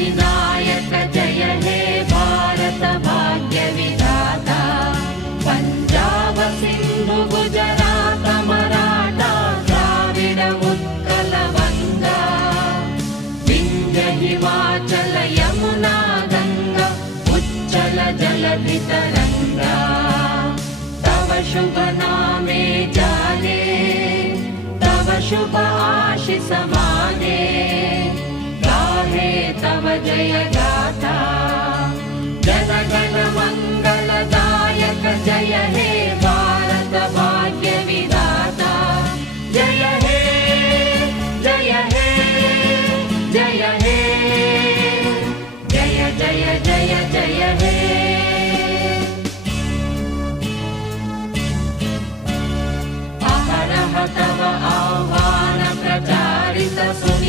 अधिनायक जय हे भारत भाग्य विधाता। पंजाब सिंधु गुजरात मराठा द्राविड उत्कल बंगा, विंध्य हिमाचल यमुना गंगा उच्चल जलधि तरंगा। तव शुभ नामे जाने, तव शुभ आशीष माने, गाहे तव जय